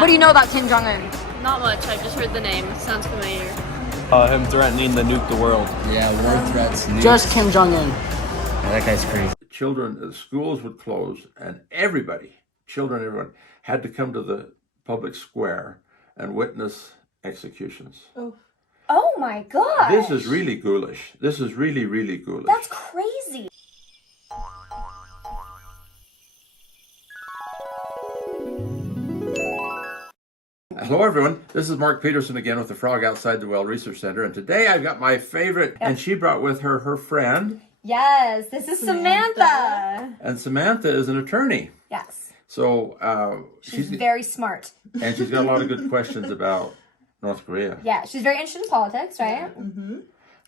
What do you know about Kim Jong-un? Not much. I just heard the name. Sounds familiar. Him threatening to nuke the world. Yeah, war threats. Nukes. Just Kim Jong-un. Yeah, that guy's crazy. Children, schools would close, and everybody, children, everyone, had to come to the public square and witness executions. Oh my god. This is really ghoulish. This is really, really ghoulish. That's crazy. Hello, everyone. This is Mark Peterson again with the Frog Outside the Well Research Center, and today I've got my favorite, and she brought with her her friend. Yes, this is Samantha. And Samantha is an attorney. Yes. So She's very smart. and she's got a lot of good questions about North Korea. Yeah, she's very interested in politics, right? Mm-hmm.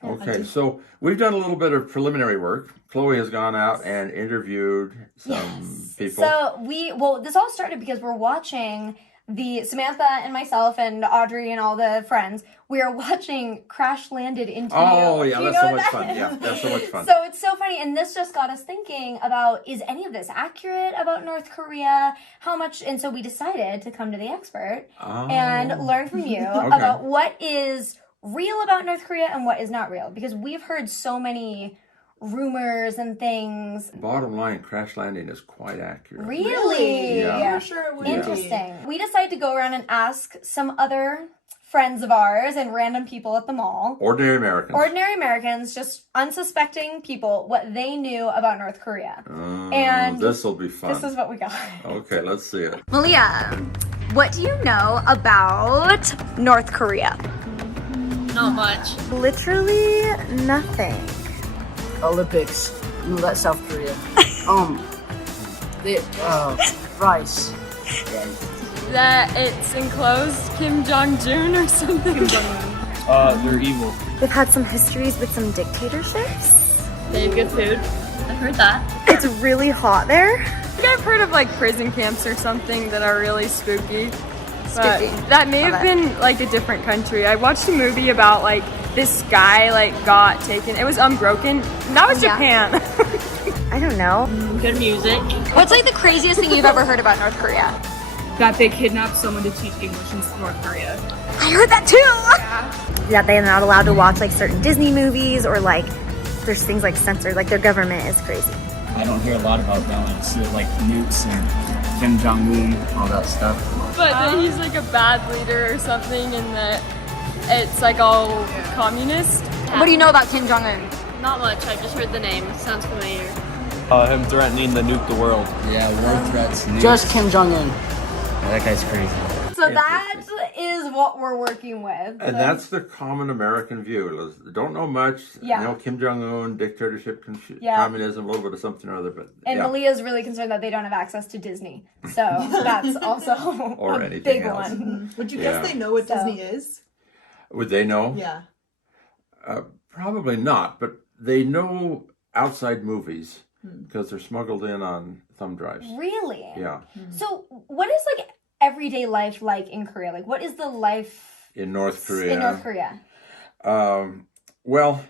Okay, so we've done a little bit of preliminary work. Chloe has gone out and interviewed some people. So this all started because we're watching Samantha and myself and Audrey and all the friends, we are watching Crash Landed into You. Oh, yeah, Do you that's know so what much that fun. is? Yeah, that's so much fun. So it's so funny, and this just got us thinking about, is any of this accurate about North Korea? How much? And so we decided to come to the expert and learn from you about what is real about North Korea and what is not real, because we've heard so many rumors and things. Bottom line, Crash Landing is quite accurate. Really? Yeah. I'm sure it would Interesting. We decided to go around and ask some other friends of ours and random people at the mall. Ordinary Americans. Ordinary Americans, just unsuspecting people, what they knew about North Korea. And this will be fun. this is what we got. Okay, let's see it. Malia, what do you know about North Korea? Not much. Literally nothing. Olympics. No, that's South Korea. Rice. That it's enclosed Kim Jong-un or something. They're evil. They've had some histories with some dictatorships. They have good food. I've heard that. It's really hot there. I think I've heard of like prison camps or something that are really spooky. But Spooky. that may have been like a different country. I watched a movie about like this guy like got taken. It was Unbroken. That was Japan. I don't know. Good music. What's like the craziest thing you've ever heard about North Korea? That they kidnapped someone to teach English in North Korea. I heard that too! That they're not allowed to watch like certain Disney movies, or like there's things like censored, like their government is crazy. I don't hear a lot about that. I see like nukes and Kim Jong-un, all that stuff. But that he's like a bad leader or something, and that it's like all communist. What do you know about Kim Jong-un? Not much. I just heard the name. Sounds familiar. Him threatening to nuke the world. Yeah, war threats. Nukes. Just Kim Jong-un. Yeah, that guy's crazy. So that is what we're working with. And that's the common American view. Don't know much. Yeah. You know, Kim Jong-un, dictatorship, Yeah. communism, a little bit of something or other. But And yeah. Malia's really concerned that they don't have access to Disney. So that's also Or a anything big else. one. Would you Yeah. guess they know what Disney is? Would they know? Yeah. Probably not, but they know outside movies because they're smuggled in on thumb drives. Really? Yeah. So what is like everyday life like in Korea? Like what is the life In North Korea. in North Korea? Well,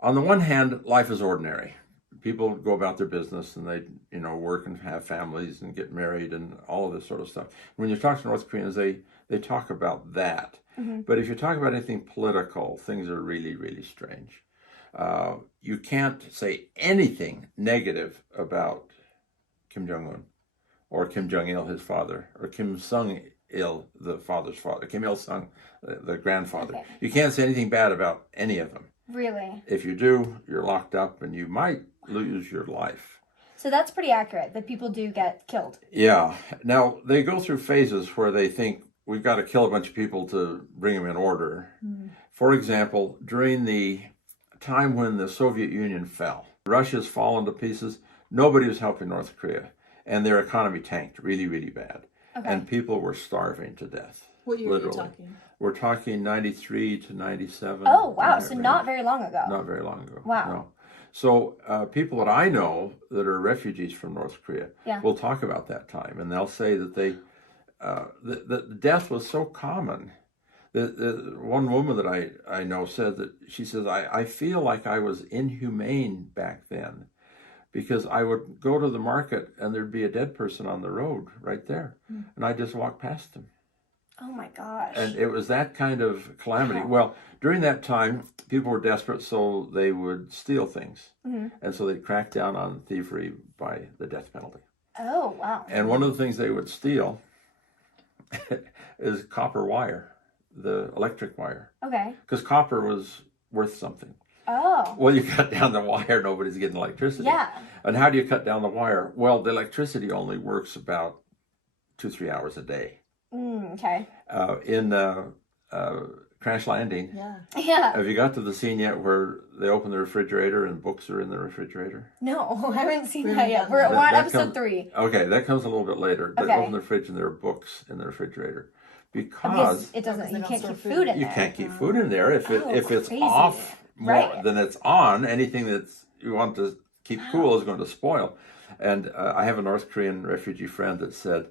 on the one hand, life is ordinary. People go about their business and they, work and have families and get married and all of this sort of stuff. When you talk to North Koreans, they talk about that. But if you talk about anything political, things are really, really strange. You can't say anything negative about Kim Jong-un or Kim Jong-il, his father, or Kim Sung-il, the father's father, Kim Il-sung, the grandfather. Okay. You can't say anything bad about any of them. Really? If you do, you're locked up and you might lose your life. So that's pretty accurate, that people do get killed. Yeah. Now, they go through phases where they think we've got to kill a bunch of people to bring them in order. For example, during the time when the Soviet Union fell, Russia's fallen to pieces, nobody was helping North Korea. And their economy tanked really, really bad. Okay. And people were starving to death. What year literally. are you talking? We're talking 93 to 97. Oh, wow. So Maybe. not very long ago. Not very long ago. Wow. No. So people that I know that are refugees from North Korea will talk about that time. And they'll say that the death was so common. The one woman that I know said that, she says, I feel like I was inhumane back then, because I would go to the market and there'd be a dead person on the road right there. And I just walk past them. Oh my gosh. And it was that kind of calamity. Well, during that time, people were desperate, so they would steal things. And so they'd crack down on thievery by the death penalty. Oh, wow. And one of the things they would steal is copper wire, the electric wire. Okay. Because copper was worth something. Oh. Well, you cut down the wire, nobody's getting electricity. Yeah. And how do you cut down the wire? Well, the electricity only works about 2-3 hours a day. Okay. In Crash Landing, Yeah. have you got to the scene yet where they open the refrigerator and books are in the refrigerator? No, I haven't seen that yet. We're on episode 3. Okay, that comes a little bit later. They Okay. open the fridge and there are books in the refrigerator. Because it doesn't, you don't can't store keep food. food in you there. can't keep food in there. If it's crazy. off more Right. than it's on, anything that's you want to keep cool is going to spoil. And I have a North Korean refugee friend that said,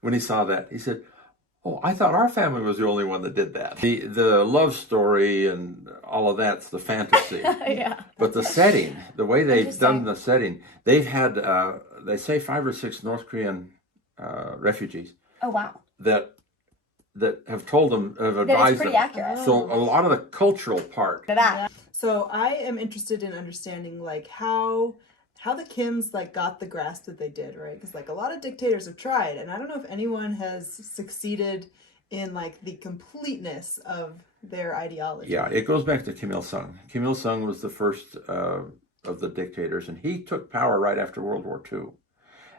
when he saw that, he said, "Oh, I thought our family was the only one that did that." The love story and all of that's the fantasy. Yeah. But the setting, the way they've Interesting. done the setting, they've had, they say 5 or 6 North Korean refugees Oh, wow. that have told them, have That advised it's pretty them. accurate. So a lot of the cultural part. That. So I am interested in understanding like how the Kims like got the grasp that they did, right? Because like a lot of dictators have tried, and I don't know if anyone has succeeded in like the completeness of their ideology. Yeah, it goes back to Kim Il-sung. Kim Il-sung was the first of the dictators, and he took power right after World War II.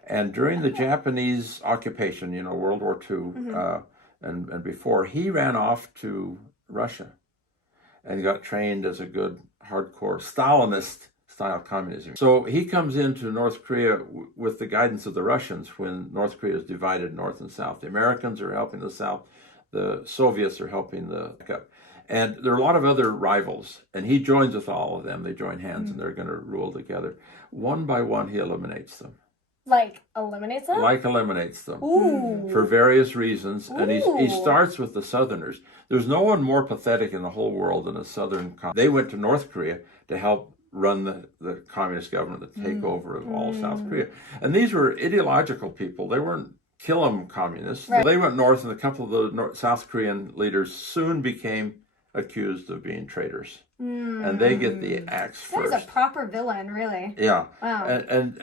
And during the Japanese occupation, World War II, and before, he ran off to Russia and got trained as a good hardcore Stalinist style communism. So he comes into North Korea with the guidance of the Russians when North Korea is divided north and south. The Americans are helping the south, the Soviets are helping the backup. And there are a lot of other rivals, and he joins with all of them. They join hands and they're going to rule together. One by one, he eliminates them. Like, eliminates them? Eliminates them. Ooh. For various reasons. And he Ooh. starts with the Southerners. There's no one more pathetic in the whole world than a Southern They went to North Korea to help run the communist government, the takeover of all South Korea. And these were ideological people. They weren't kill 'em communists. Right. They went north, and a couple of the South Korean leaders soon became accused of being traitors. And they get the axe That first. is a proper villain, really. Yeah. Wow. And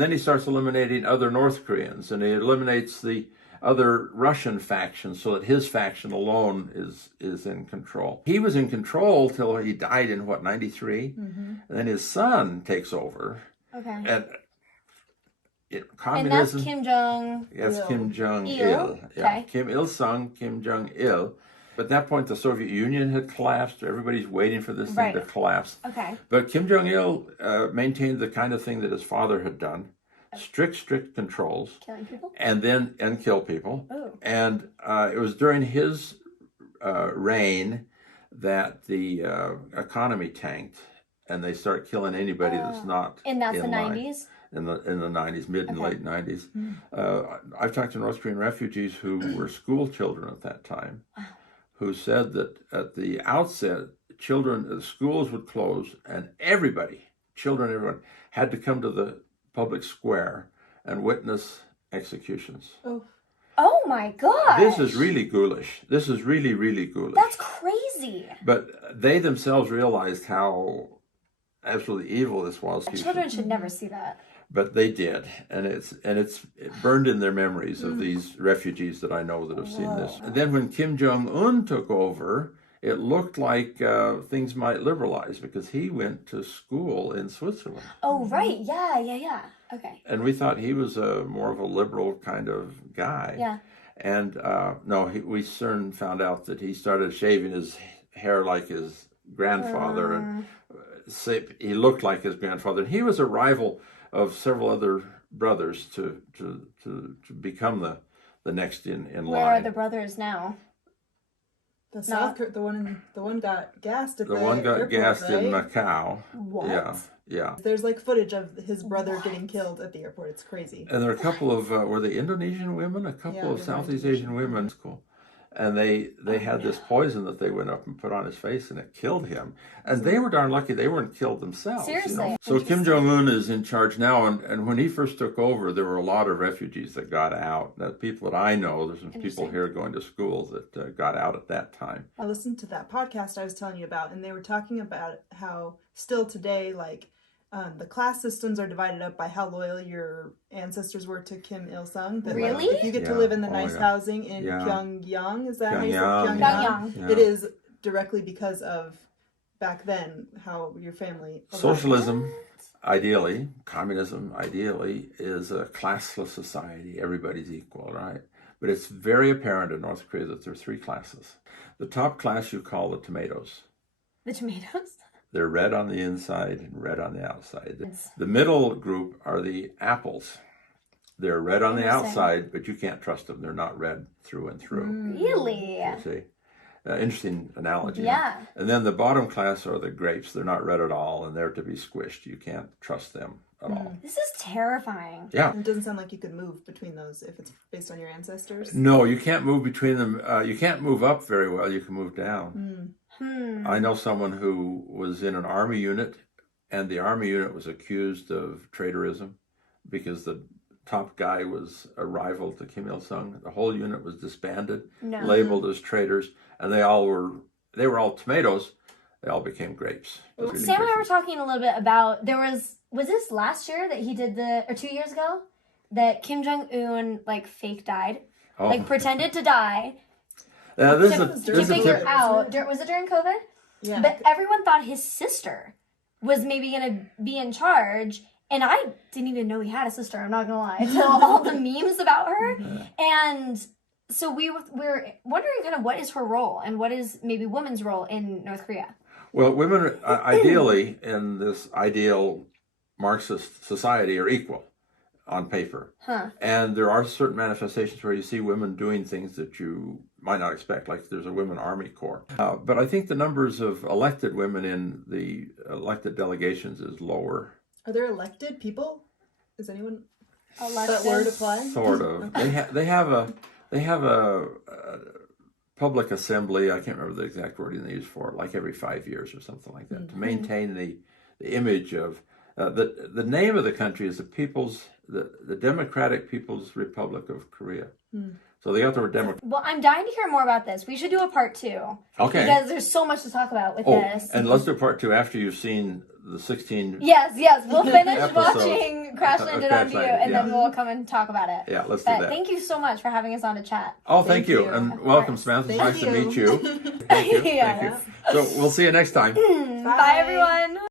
then he starts eliminating other North Koreans, and he eliminates the other Russian factions so that his faction alone is in control. He was in control till he died in 93? And then his son takes over. Okay. And And that's communism. Kim Jong. That's Kim Jong-il. Il. Yeah. Okay. Kim Il-sung, Kim Jong-il. At that point, the Soviet Union had collapsed. Everybody's waiting for this thing to collapse. Okay. But Kim Jong-il maintained the kind of thing that his father had done. Strict controls. Killing people? And kill people. Ooh. And it was during his reign that the economy tanked, and they start killing anybody that's not And that's in the line. 90s? In the 90s, mid and late 90s. I've talked to North Korean refugees who were school children at that time, who said that at the outset, the schools would close, and everybody, everyone, had to come to the public square and witness executions. Oh my god! This is really ghoulish. This is really, really ghoulish. That's crazy. But they themselves realized how absolutely evil this was. Children should never see that. But they did, and it's burned in their memories of these refugees that I know that have seen this. And then when Kim Jong-un took over, it looked like things might liberalize because he went to school in Switzerland. Oh, right. Yeah. Okay. And we thought he was more of a liberal kind of guy. Yeah. And we soon found out that he started shaving his hair like his grandfather, and he looked like his grandfather. And he was a rival of several other brothers to become the next in line. Where are the brothers now? The one got gassed at the the one got airport, gassed right? in Macau. What? Yeah. There's like footage of his brother getting killed at the airport. It's crazy. And there are a couple of were they Indonesian women? A couple of they were Southeast Indonesian. Asian women. Cool. and they had this poison that they went up and put on his face, and it killed him. And they were darn lucky they weren't killed themselves. Seriously. So Kim Jong-un is in charge now, and when he first took over, there were a lot of refugees that got out. People that I know, there's some people here going to school that got out at that time. I listened to that podcast I was telling you about, and they were talking about how still today, like, the class systems are divided up by how loyal your ancestors were to Kim Il-sung. That, Really? Like, if you get to live in the nice housing in Pyongyang, is that how you say Pyongyang. Pyongyang? It is directly because of back then how your family. Socialism, ideally, communism, ideally, is a classless society. Everybody's equal, right? But it's very apparent in North Korea that there are three classes. The top class you call the tomatoes. The tomatoes? They're red on the inside and red on the outside. The middle group are the apples. They're red on the outside, but you can't trust them. They're not red through and through. Really? You see? Interesting analogy. Yeah. Huh? And then the bottom class are the grapes. They're not red at all, and they're to be squished. You can't trust them at all. This is terrifying. Yeah. It doesn't sound like you could move between those if it's based on your ancestors. No, you can't move between them. You can't move up very well. You can move down. I know someone who was in an army unit, and the army unit was accused of traitorism because the top guy was a rival to Kim Il-sung. The whole unit was disbanded, labeled as traitors, and they were all tomatoes. They all became grapes. Really Sam and I were talking a little bit about, was this last year that he did or 2 years ago, that Kim Jong-un, like, fake died? Like, pretended to die. This is to figure out, was it during COVID? Yeah. But everyone thought his sister was maybe going to be in charge. And I didn't even know he had a sister, I'm not going to lie, until all the memes about her. And so we're wondering kind of what is her role and what is maybe women's role in North Korea? Well, women, ideally, in this ideal Marxist society, are equal on paper. And there are certain manifestations where you see women doing things that you might not expect, like there's a women army corps. But I think the numbers of elected women in the elected delegations is lower. Are there elected people? Is anyone Elected? that word apply? Sort of. They have a public assembly. I can't remember the exact wording they use for it. Like every 5 years or something like that, to maintain the image of the name of the country is the Democratic People's Republic of Korea. So they got the word Democrat. Well, I'm dying to hear more about this. We should do a part 2. Okay. Because there's so much to talk about with this. And let's do part 2 after you've seen the 16. Yes. We'll finish episodes. watching Crash Landed on You, and then we'll come and talk about it. Yeah, let's do But that. thank you so much for having us on to chat. Oh, thank you. you. And welcome, Samantha. It's Thank nice you. to meet you. Thank you. Yeah. Thank you. So we'll see you next time. Bye everyone.